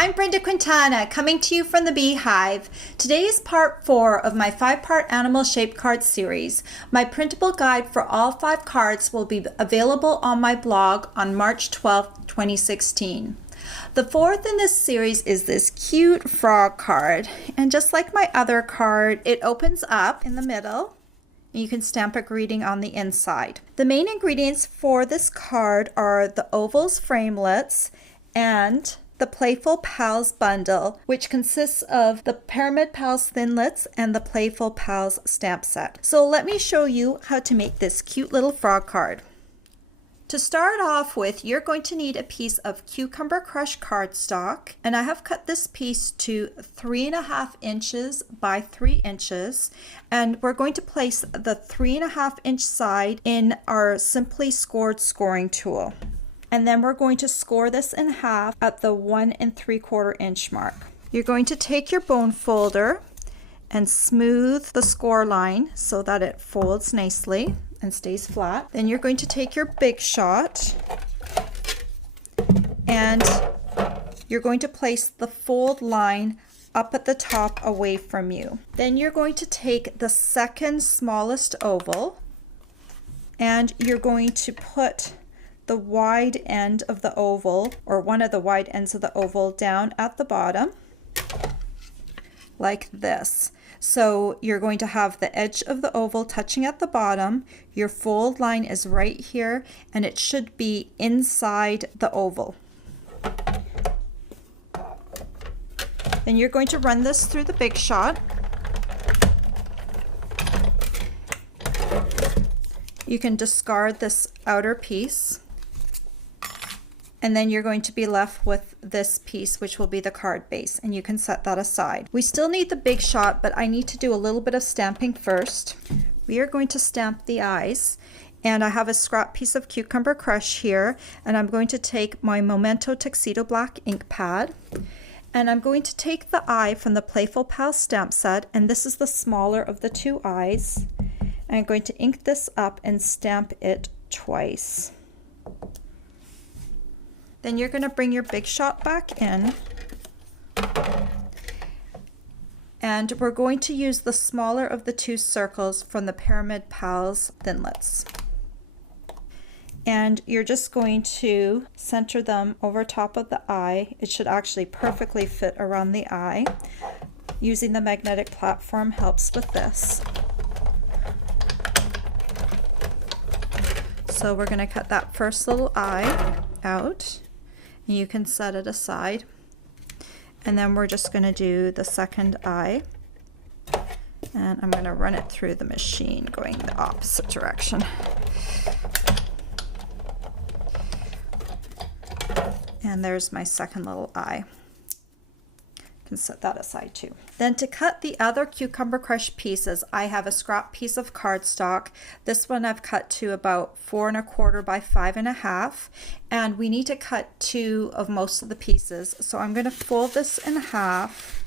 I'm Brenda Quintana, coming to you from the Beehive. Today is part 4 of my 5-part animal shape card series. My printable guide for all 5 cards will be available on my blog on March 12, 2016. The 4th in this series is this cute frog card, and just like my other card, it opens up in the middle. You can stamp a greeting on the inside. The main ingredients for this card are the ovals framelits and the Playful Pals bundle, which consists of the Pyramid Pals thinlits and the Playful Pals stamp set. So let me show you how to make this cute little frog card. To start off with, you're going to need a piece of Cucumber Crush cardstock, and I have cut this piece to 3.5 inches by 3 inches, and we're going to place the 3.5 inch side in our Simply Scored scoring tool. And then we're going to score this in half at the 1 3/4 inch mark. You're going to take your bone folder and smooth the score line so that it folds nicely and stays flat. Then you're going to take your Big Shot and you're going to place the fold line up at the top away from you. Then you're going to take the second smallest oval and you're going to put the wide end of the oval, or one of the wide ends of the oval, down at the bottom like this. So you're going to have the edge of the oval touching at the bottom. Your fold line is right here and it should be inside the oval. Then you're going to run this through the Big Shot. You can discard this outer piece. And then you're going to be left with this piece, which will be the card base, and you can set that aside. We still need the Big Shot, but I need to do a little bit of stamping first. We are going to stamp the eyes, and I have a scrap piece of Cucumber Crush here, and I'm going to take my Memento Tuxedo black ink pad, and I'm going to take the eye from the Playful Pals stamp set, and this is the smaller of the 2 eyes. And I'm going to ink this up and stamp it twice. Then you're going to bring your Big Shot back in, and we're going to use the smaller of the 2 circles from the Pyramid Pals thinlits. And you're just going to center them over top of the eye. It should actually perfectly fit around the eye. Using the magnetic platform helps with this. So we're going to cut that first little eye out. You can set it aside, and then we're just going to do the second eye, and I'm going to run it through the machine going the opposite direction. And there's my second little eye. Can set that aside too. Then to cut the other Cucumber Crush pieces, I have a scrap piece of cardstock. This one I've cut to about 4 1/4 by 5.5, and we need to cut 2 of most of the pieces. So I'm going to fold this in half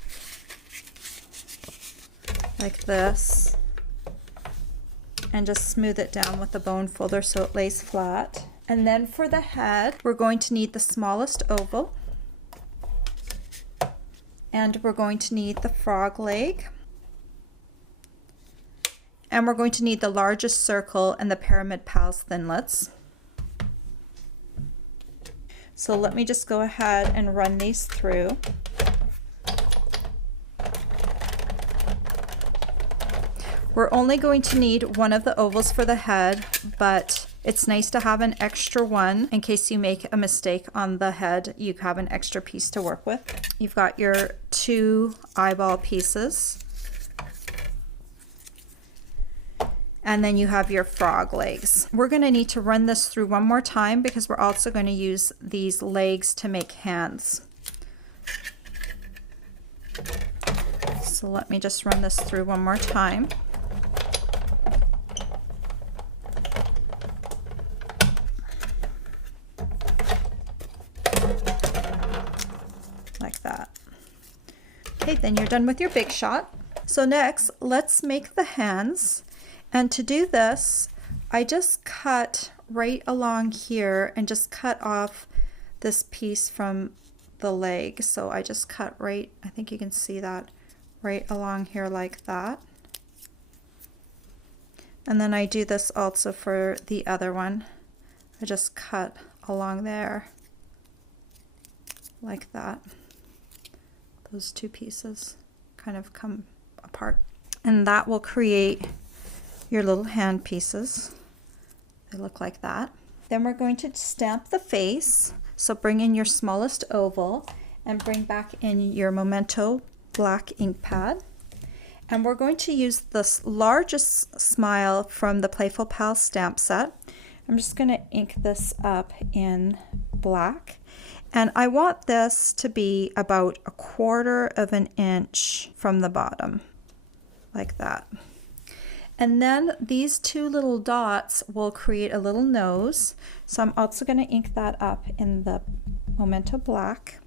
like this and just smooth it down with the bone folder so it lays flat. And then for the head, we're going to need the smallest oval. And we're going to need the frog leg. And we're going to need the largest circle and the Pyramid Pals thinlits. So let me just go ahead and run these through. We're only going to need one of the ovals for the head, but it's nice to have an extra one in case you make a mistake on the head. You have an extra piece to work with. You've got your 2 eyeball pieces. And then you have your frog legs. We're going to need to run this through one more time because we're also going to use these legs to make hands. So let me just run this through one more time. Like that. Okay, then you're done with your Big Shot. So next, let's make the hands. And to do this, I just cut right along here and just cut off this piece from the leg. So I just cut right, I think you can see that, right along here like that. And then I do this also for the other one. I just cut along there like that. Those two pieces kind of come apart. And that will create your little hand pieces. They look like that. Then we're going to stamp the face. So bring in your smallest oval and bring back in your Memento black ink pad. And we're going to use this largest smile from the Playful Pals stamp set. I'm just going to ink this up in black. And I want this to be about 1/4 of an inch from the bottom, like that. And then these two little dots will create a little nose. So I'm also going to ink that up in the Memento black.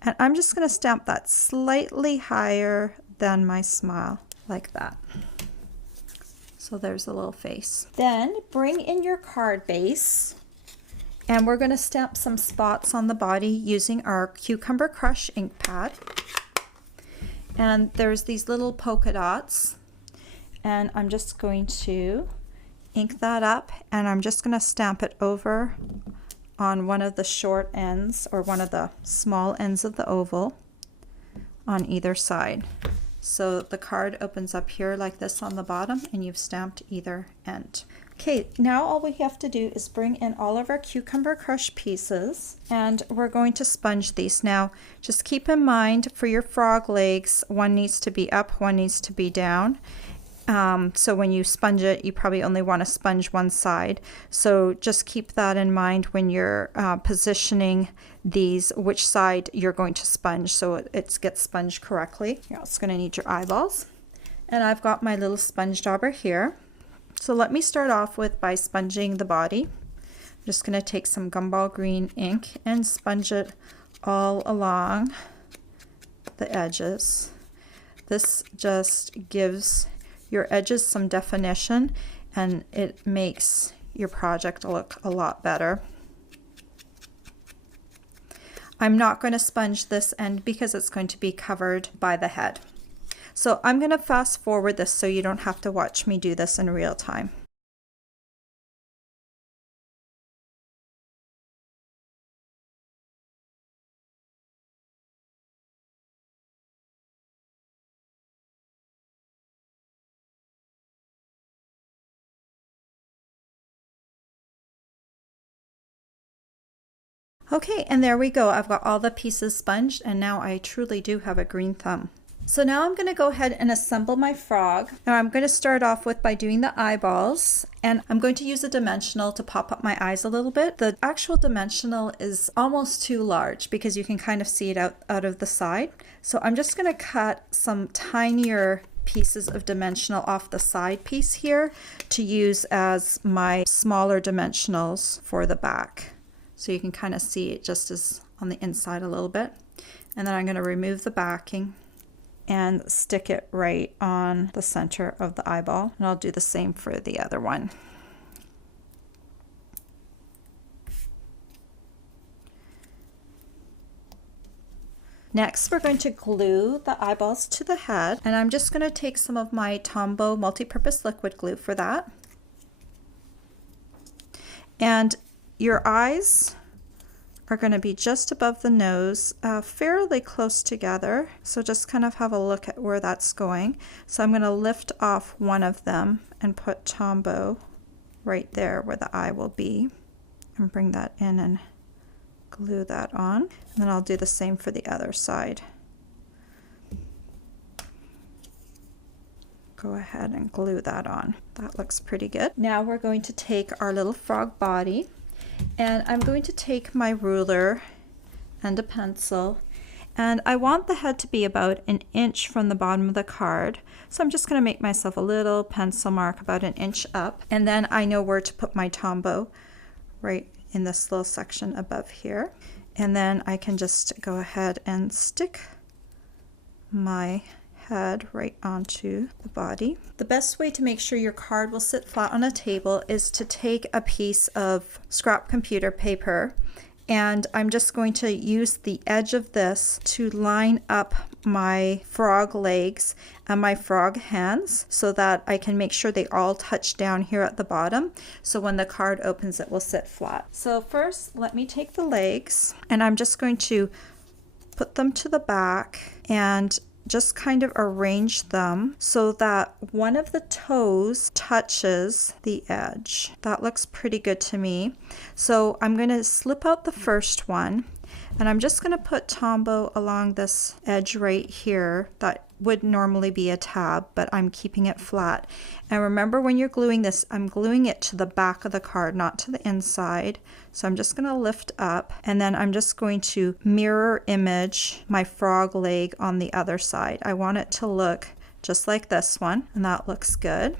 And I'm just going to stamp that slightly higher than my smile, like that. So there's a little face. Then bring in your card base, and we're going to stamp some spots on the body using our Cucumber Crush ink pad. And there's these little polka dots, and I'm just going to ink that up, and I'm just going to stamp it over on one of the short ends, or one of the small ends of the oval on either side. So the card opens up here like this on the bottom, and you've stamped either end. Okay, now all we have to do is bring in all of our Cucumber Crush pieces, and we're going to sponge these. Now, just keep in mind for your frog legs, one needs to be up, one needs to be down. So when you sponge it, you probably only want to sponge one side. So just keep that in mind when you're positioning these, which side you're going to sponge, so it gets sponged correctly. You're also going to need your eyeballs. And I've got my little sponge dauber here. So let me start off by sponging the body. I'm just going to take some Gumball Green ink and sponge it all along the edges. This just gives your edges some definition, and it makes your project look a lot better. I'm not going to sponge this end because it's going to be covered by the head. So I'm going to fast forward this so you don't have to watch me do this in real time. Okay, and there we go. I've got all the pieces sponged, and now I truly do have a green thumb. So now I'm going to go ahead and assemble my frog. Now I'm going to start off by doing the eyeballs, and I'm going to use a dimensional to pop up my eyes a little bit. The actual dimensional is almost too large because you can kind of see it out of the side. So I'm just going to cut some tinier pieces of dimensional off the side piece here to use as my smaller dimensionals for the back. So you can kind of see it just as on the inside a little bit. And then I'm going to remove the backing and stick it right on the center of the eyeball. And I'll do the same for the other one. Next, we're going to glue the eyeballs to the head. And I'm just going to take some of my Tombow multi-purpose liquid glue for that. And your eyes are going to be just above the nose, fairly close together. So just kind of have a look at where that's going. So I'm going to lift off one of them and put Tombow right there where the eye will be, and bring that in and glue that on. And then I'll do the same for the other side. Go ahead and glue that on. That looks pretty good. Now we're going to take our little frog body, and I'm going to take my ruler and a pencil, and I want the head to be about 1 inch from the bottom of the card. So I'm just going to make myself a little pencil mark about 1 inch up, and then I know where to put my Tombow, right in this little section above here. And then I can just go ahead and stick my head right onto the body. The best way to make sure your card will sit flat on a table is to take a piece of scrap computer paper And I'm just going to use the edge of this to line up my frog legs and my frog hands so that I can make sure they all touch down here at the bottom. So when the card opens, it will sit flat. So first, let me take the legs and I'm just going to put them to the back and just kind of arrange them so that one of the toes touches the edge. That looks pretty good to me. So I'm going to slip out the first one and I'm just going to put Tombow along this edge right here. That would normally be a tab, but I'm keeping it flat. And remember, when you're gluing this, I'm gluing it to the back of the card, not to the inside. So I'm just going to lift up and then I'm just going to mirror image my frog leg on the other side. I want it to look just like this one, and that looks good.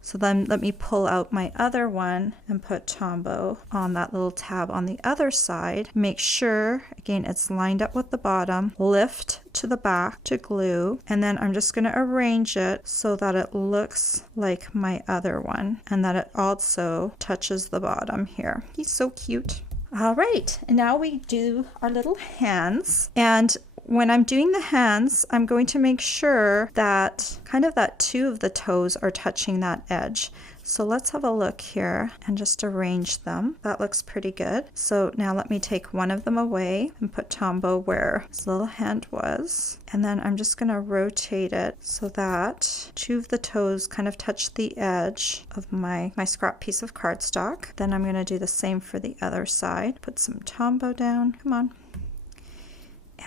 So then let me pull out my other one and put Tombow on that little tab on the other side. Make sure, again, it's lined up with the bottom. Lift to the back to glue. And then I'm just going to arrange it so that it looks like my other one and that it also touches the bottom here. He's so cute. All right, and now we do our little hands. And when I'm doing the hands, I'm going to make sure that kind of that two of the toes are touching that edge. So let's have a look here and just arrange them. That looks pretty good. So now let me take one of them away and put Tombow where his little hand was. And then I'm just going to rotate it so that two of the toes kind of touch the edge of my scrap piece of cardstock. Then I'm going to do the same for the other side. Put some Tombow down. Come on.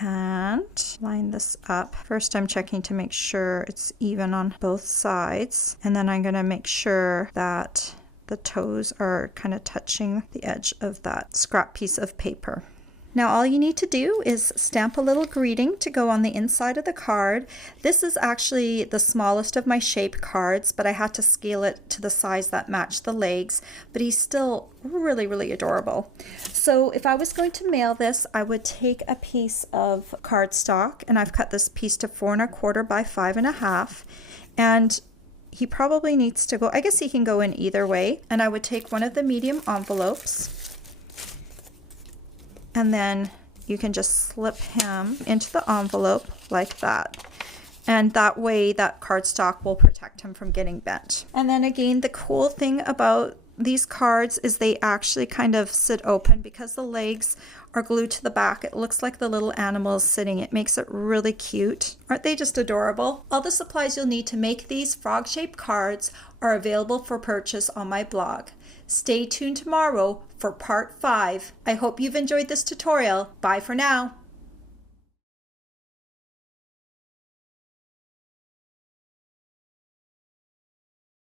And line this up. First, I'm checking to make sure it's even on both sides. And then I'm going to make sure that the toes are kind of touching the edge of that scrap piece of paper. Now all you need to do is stamp a little greeting to go on the inside of the card. This is actually the smallest of my shape cards, but I had to scale it to the size that matched the legs, but he's still really, really adorable. So if I was going to mail this, I would take a piece of cardstock, and I've cut this piece to 4 1/4 by 5 1/2, and he probably needs to go, I guess he can go in either way, and I would take one of the medium envelopes, and then you can just slip him into the envelope like that. And that way that cardstock will protect him from getting bent. And then again, the cool thing about these cards is they actually kind of sit open because the legs are glued to the back. It looks like the little animal is sitting. It makes it really cute. Aren't they just adorable? All the supplies you'll need to make these frog-shaped cards are available for purchase on my blog. Stay tuned tomorrow for part 5. I hope you've enjoyed this tutorial. Bye for now.